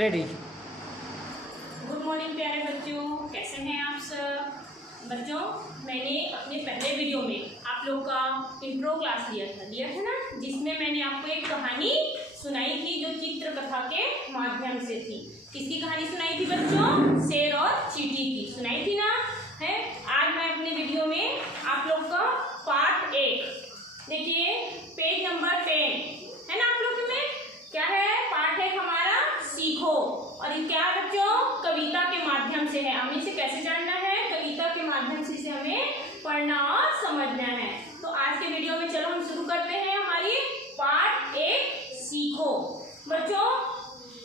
Ready. Good morning प्यारे बच्चों, कैसे हैं आप सब? बच्चों, मैंने अपने पहले वीडियो में आप लोग का इंट्रो क्लास लिया था ना, जिसमें मैंने आपको एक कहानी सुनाई थी जो चित्र कथा के माध्यम से थी। किसकी कहानी सुनाई थी बच्चों? शेर और चींटी की सुनाई थी ना है। आज मैं अपने वीडियो में आप लोग का पार्ट 1 देखिए, पेज नंबर 10 है ना आप लोग में। क्या है? पार्ट 1 हमारा सीखो। और ये क्या बच्चों? कविता के माध्यम से है। हमें इसे कैसे जानना है? कविता के माध्यम से इसे हमें पढ़ना और समझना है। तो आज के वीडियो में चलो हम शुरू करते हैं हमारी पार्ट 1 सीखो। बच्चों,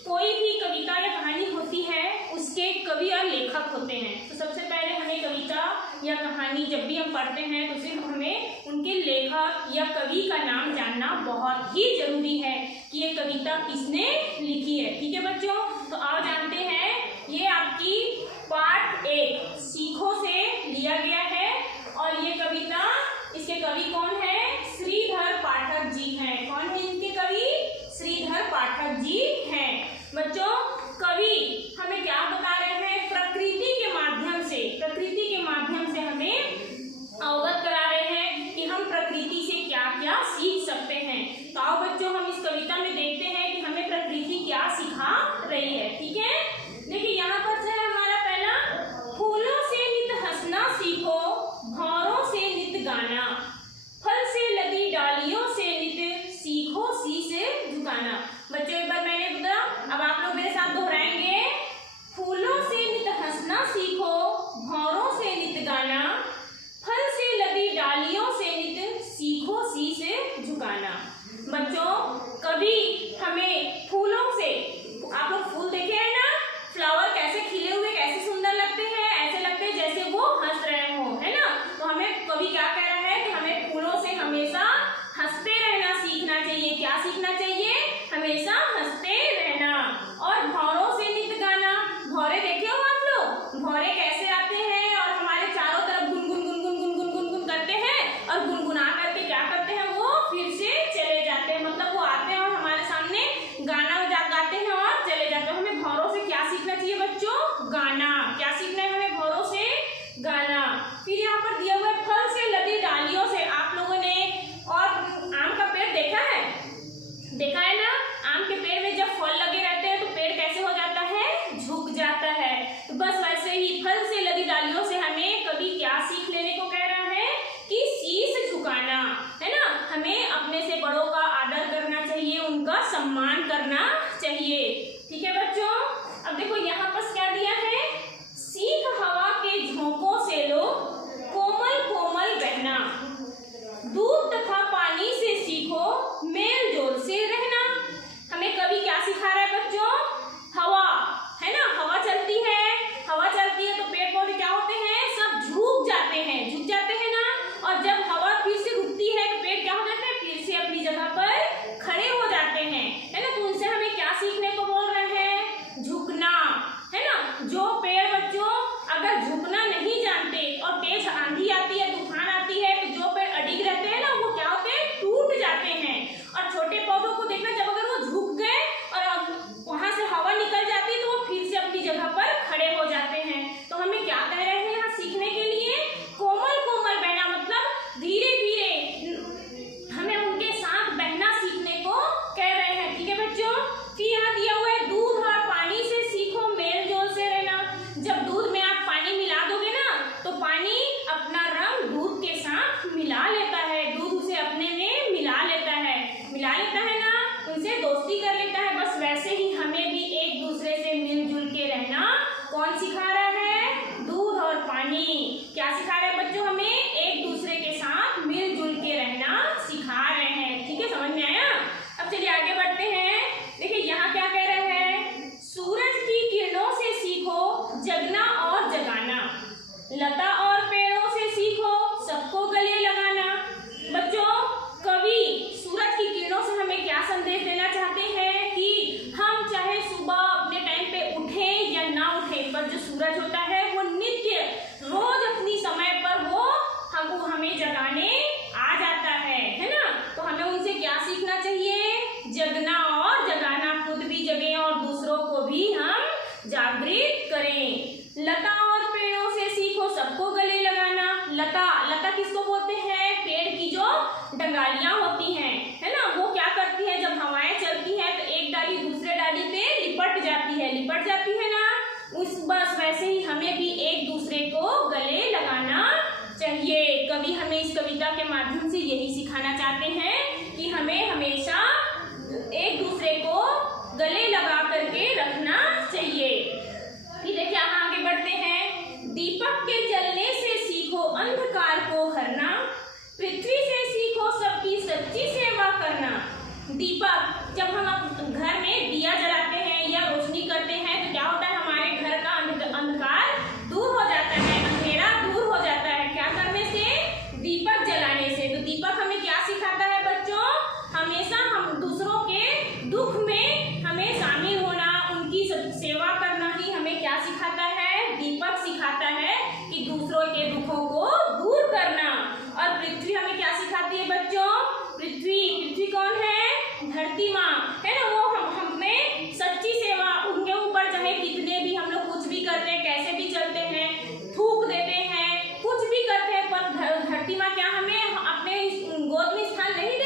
कोई भी कविता या कहानी होती है, उसके कवि और लेखक होते हैं। तो सबसे पहले हमें कविता या कहानी जब भी हम पढ़ते हैं तो सिर्फ हमें उनके लेखक या कवि का नाम जानना बहुत ही जरूरी है कि ये कविता किसने लिखी है। ठीक है बच्चों, तो आओ जानते हैं। ये आपकी पार्ट 1 सीखो से लिया गया है और ये कविता, इसके कवि कौन है? श्रीधर पाठक जी हैं। कौन है इनके कवि? श्रीधर पाठक जी हैं। बच्चों, कवि हमें क्या बता रहे हैं? प्रकृति के माध्यम से हमें अवगत करा रहे हैं कि हम प्रकृति से क्या क्या सीख सकते हैं। तो आओ बच्चों, हम इस कविता में देखते हैं कि हमें प्रकृति क्या सिखा रही है। ठीक है, देखिए यहाँ पर से है हमारा पहला, फूलों से नित हंसना सीखो, भौरों से नित गाना, फल से लदी डालियों से नित सीखो शीश झुकाना। बच्चों एक बार मैंने बताया, अब आप लोग मेरे साथ दोहराएंगे। फूलों से नित हंसना सीखो, भौरों से नित गाना, फल से लदी डालियों से नित सीखो शीश झुकाना। बच्चों, कभी हमें फूलों से, आप लोग फूल देखे हैं ना, फ्लावर कैसे खिले हुए कैसे सुंदर लगते हैं, ऐसे लगते हैं जैसे वो हंस रहे हो, है ना। तो हमें कवि क्या कह रहा है कि हमें फूलों से हमेशा हंसते रहना सीखना चाहिए। क्या सीखना चाहिए? हमेशा हंसते रहना। और भौरों से नित गाना, भौरे देखे हो आप लोग? भौरे कैसे आते हैं और हमारे चारों तरफ गुनगुन गुनगुन गुनगुन गुनगुन करते हैं और गुनगुना करके क्या करते हैं? वो फिर से चले जाते हैं। मतलब वो आते हैं और हमारे सामने गाना गाते हैं और चले जाते हैं। हमें भौरों से क्या सीखना चाहिए बच्चों? गाना। क्या सीखना है हमें? भौरों से गाना। फिर यहाँ पर दिया हुआ है, फल से लदी डालियों से। आप लोगों ने और आम का पेड़ देखा है? देखा है ना? आम के पेड़ में जब फल लगे रहते हैं तो पेड़ कैसे हो जाता है? झुक जाता है। तो बस वैसे ही फल से लदी डालियों से हमें कभी क्या सीख लेने को कह रहा है कि शीश झुकाना, है ना। हमें अपने से बड़ों का आदर करना चाहिए, उनका सम्मान करना चाहिए। ठीक है बच्चों, अब देखो यहाँ पर क्या दिया है? सीख हवा के झोंकों से लो कोमल कोमल बहना, दूध तथा पानी से सीखो मेल जोल से रहना। हमें कवि क्या सिखा रहा है बच्चों? हवा, है ना, हवा चलती है। हवा चलती है तो पेड़ पौधे क्या होते हैं? सब झुक जाते हैं ना। और जब हवा फिर से रुकती है तो पेड़ क्या हो जाते हैं? फिर से अपनी जगह पर खड़े हो जाते हैं, है ना। तो उनसे हमें क्या सीखने को बोल रहे हैं? झुकना, है ना। जो पेड़ बच्चों अगर झुकना नहीं जानते और तेज आंधी आती है, तूफान आती है, तो जो पेड़ अडिग रहते हैं ना, वो क्या होते हैं? टूट जाते हैं। और छोटे पौधों को देखना, जब अगर वो झुक गए और वहां से हवा निकल जाती है तो वो फिर से अपनी जगह पर खड़े हो जाते हैं। तो हमें क्या कह रहे हैं यहाँ सीखने के लिए? कोमल कोमल बहना, मतलब धीरे धीरे हमें उनके साथ बहना सीखने को कह रहे हैं। ठीक है बच्चों, फिर यहाँ दिया हुआ है, दूध और पानी से सीखो मेल जोल से रहना। जब दूध में आप पानी मिला दोगे ना, तो पानी अपना रंग दूध के साथ मिला लेता है, दूध उसे अपने में मिला लेता है ना, उनसे दोस्ती कर लेता है। बस वैसे ही हमें भी एक दूसरे से मिलजुल के रहना कौन सिखा रहा है? दूध और पानी। क्या सिखा रहे हैं बच्चों? हमें एक दूसरे के साथ मिलजुल के रहना सिखा रहे हैं। ठीक है, समझ में आया? अब चलिए आगे बढ़ते हैं। देखिए यहाँ क्या कह रहे हैं? सूरज की किरणों से सीखो जगना और जगाना, लता और पेड़ों से सीखो सबको गले लगाना। बच्चों, कवि सूरज की किरणों से हमें क्या संदेश देना चाहते हैं कि हम चाहे सुबह अपने टाइम पे उठे या ना उठे, पर जो सूरज होता है वो नित्य रोज अपनी समय पर वो किसको बोलते हैं? पेड़ की जो डंगालियां होती हैं, है ना, वो क्या करती है, जब हवाएं चलती है तो एक डाली दूसरे डाली पे लिपट जाती है ना। बस वैसे ही हमें भी एक दूसरे को गले लगाना चाहिए। कवि हमें इस कविता के माध्यम से यही सिखाना चाहते हैं कि हमें हमेशा एक दूसरे को गले लगा करके रखना चाहिए। फिर देखिए आगे बढ़ते हैं। दीपक के जलने से सीखो अंधकार को हरना, पृथ्वी से सीखो सबकी सच्ची सेवा करना। दीपक, जब हम घर में दिया जलाते हैं या रोशनी करते हैं तो क्या होता है, हमारे घर का अंधकार दूर हो जाता है, अंधेरा दूर हो जाता है। क्या करने से? दीपक जलाने से। तो दीपक हमें क्या सिखाता है बच्चों? हमेशा हम दूसरों के दुख में हमें शामिल होना, उनकी सेवा करना ही हमें क्या सिखाता है? दीपक सिखाता है कि दूसरों के दुखों को दूर करना। और पृथ्वी हमें क्या सिखाती है बच्चों? पृथ्वी कौन है? धरती माँ, है ना, वो हमें सच्ची सेवा, उनके ऊपर चाहे कितने भी हम लोग कुछ भी करते हैं, कैसे भी चलते हैं, थूक देते हैं, कुछ भी करते हैं, पर धरती माँ क्या हमें अपने गोद में स्थान नहीं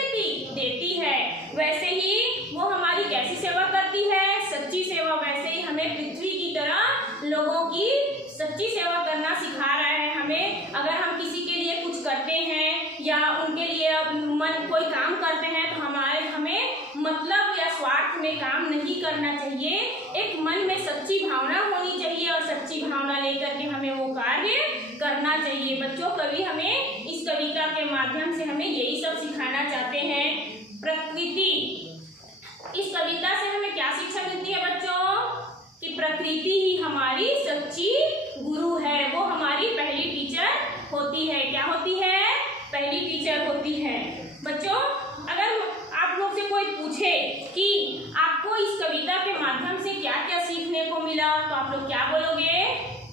देती है। वैसे ही वो हमारी कैसी सेवा करती है? सच्ची सेवा। वैसे ही हमें पृथ्वी की तरह लोगों की सच्ची सेवा करना सिखा रहा है हमें। अगर हम किसी के लिए कुछ करते हैं या उनके लिए कोई काम करते हैं तो हमें मतलब या स्वार्थ में काम नहीं करना चाहिए। एक मन में सच्ची भावना होनी चाहिए और सच्ची भावना लेकर के हमें वो कार्य करना चाहिए। बच्चों, कवि हमें इस कविता के माध्यम से हमें यही सब सिखाना चाहते हैं। प्रकृति, इस कविता से हमें क्या शिक्षा मिलती है बच्चों? कि प्रकृति ही हमारी सच्ची गुरु है, वो हमारी पहली टीचर होती है। क्या होती है? पहली टीचर होती है। बच्चों, अगर आप लोग से कोई पूछे कि आपको इस कविता के माध्यम से क्या क्या सीखने को मिला, तो आप लोग क्या बोलोगे?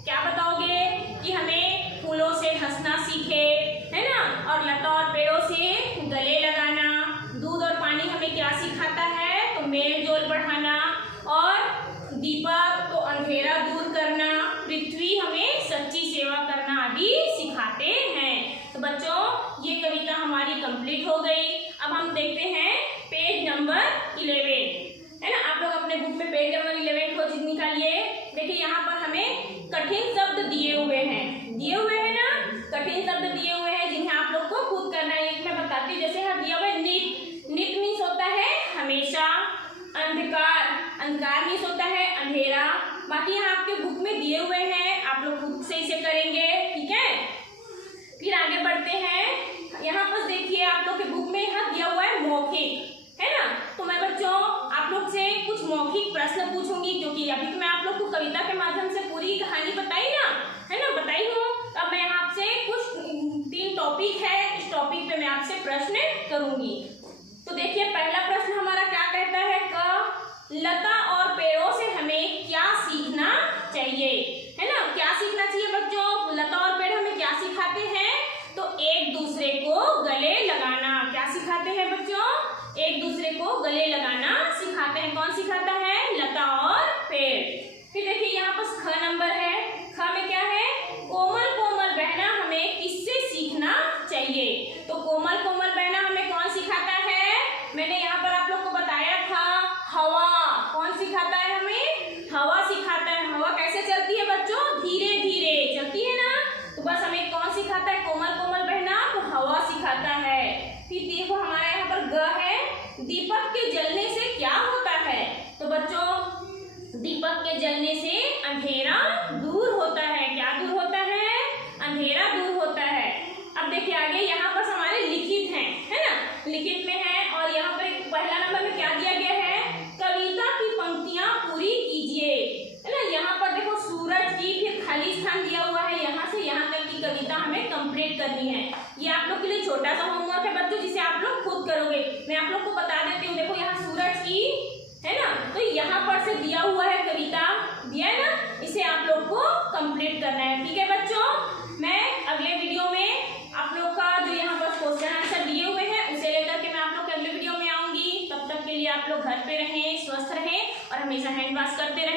क्या बताओगे? कि हमें फूलों से हंसना सीखे, है ना, और लता और पेड़ों से गले लगाना। दूध और पानी हमें क्या सिखाता है? तो मेल जोल बढ़ाना। और दीपक तो अंधेरा दूर करना। पृथ्वी हमें सच्ची सेवा करना आदि सिखाते हैं। तो बच्चों, ये कविता हमारी कंप्लीट हो गई। अब हम देखते हैं पेज नंबर 11, है ना। आप लोग अपने बुक में पेज नंबर 11 को निकालिए। देखिए यहाँ पर हमें कठिन शब्द दिए हुए हैं ना, कठिन शब्द दिए हुए हैं जिन्हें आप लोग को खुद करना है। एक मैं बताती हूँ, जैसे यहाँ दिया हुआ है नित मीन्स होता है हमेशा, अंधकार मीन्स होता है अंधेरा। बाकी यहाँ आपके बुक में दिए हुए हैं, आप लोग खुद से इसे करेंगे, ठीक है। फिर आगे बढ़ते हैं। यहाँ पर देखिए आप लोग के बुक में यहाँ दिया हुआ है मौखिक, है ना। तो मैं बच्चों आप लोग से कुछ मौखिक प्रश्न पूछूंगी, क्योंकि अभी तो मैं आप लोग को कविता के माध्यम से पूरी कहानी बताई ना, है ना, बताई हूँ। अब मैं यहाँ आपसे कुछ 3 टॉपिक है, इस टॉपिक पे मैं आपसे प्रश्न करूंगी। तो देखिए पहला प्रश्न हमारा क्या कहता है? लता और पेड़ों से हमें क्या सीखना चाहिए, है ना। क्या सीखना चाहिए बच्चों? लता और पेड़ हमें क्या सिखाते हैं? तो एक दूसरे को गले लगाना। क्या सिखाते हैं बच्चों? एक दूसरे को गले लगाना सिखाते हैं। कौन सिखाता है? लता और पेड़। फिर देखिए यहाँ पर ख नंबर है। ख में क्या है? कोमल कोमल बहना हमें किससे सीखना चाहिए? तो कोमल कोमल बहना हमें कौन सिखाता है? मैंने यहाँ पर आप लोग को बताया था, हवा। कौन सिखाता है हमें? हवा सिखाता है। हवा कैसे चलती है बच्चों? धीरे धीरे चलती है ना। तो बस हमें कौन सिखाता है? कोमल कोमल बहना, तो हवा सिखाता है। फिर देखो हमारा यहाँ पर ग है, दीपक के जलने से क्या होता है? तो बच्चों दीपक के जलने से अंधेरा दूर होता है। क्या दूर होता है? अंधेरा दूर होता है। अब देखिए आगे यहाँ पर हमारे लिखित हैं, है ना, लिखित में है। और यहाँ पर पहला नंबर में क्या दिया गया है? कविता की पंक्तियां पूरी कीजिए, है ना। यहाँ पर देखो सूरज की, फिर खाली स्थान दिया हुआ है, यहाँ से यहाँ तक की कविता हमें कंप्लीट करनी है। ये आप लोग के लिए छोटा सा होमवर्क है बच्चों, जिसे आप लोग खुद करोगे। मैं आप लोग को बता देती हूँ, देखो यहाँ सूरज की, है ना, तो यहाँ पर से दिया हुआ है, कविता दिया है ना, इसे आप लोग को कंप्लीट करना है, ठीक है बच्चों। मैं अगले वीडियो में आप लोग का जो यहाँ पर क्वेश्चन आंसर दिए हुए हैं उसे लेकर के मैं आप लोग के अगले वीडियो में आऊंगी। तब तक के लिए आप लोग घर पे रहें, स्वस्थ रहें और हमेशा हैंड वॉश करते रहें।